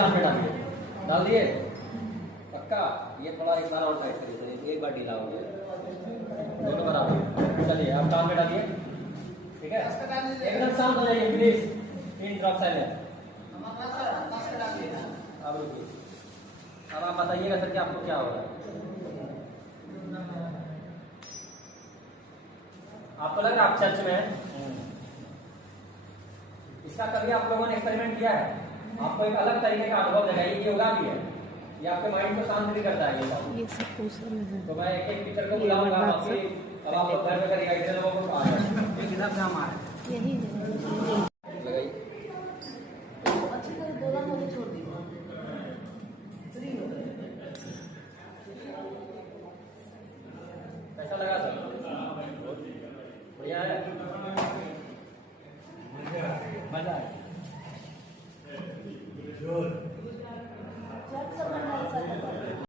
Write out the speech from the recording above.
कान में डालिए, डाल दिए पक्का। ये थोड़ा एक बार और टाइट करिए, एक बार ढीला हो गया, दोनों बराबर। चलिए आप कान में डालिए, ठीक है। एकदम शांत हो जाइए प्लीज, 3 ड्रॉप साइलेंस। अब रुकिए, अब आप बताइएगा सर कि आपको क्या हो रहा है। आपको लग रहा है आप चर्च में हैं? इसका कभी आप लोगों ने एक्सपेरिमेंट किया है? आपको एक अलग तरीके का अनुभव देगा, ये योगा भी है, ये आपके माइंड को शांत भी करता है ये सब। तो मैं एक एक टीचर को बुलाऊंगा, अब आप लोग घर में करिएगा, इतने लोगों को आ जाए किताब काम आ रहा है यही लगाइए। अच्छी तरह बोला मुझे छोड़ दी कैसा लगा सर? बढ़िया है, मजा आया।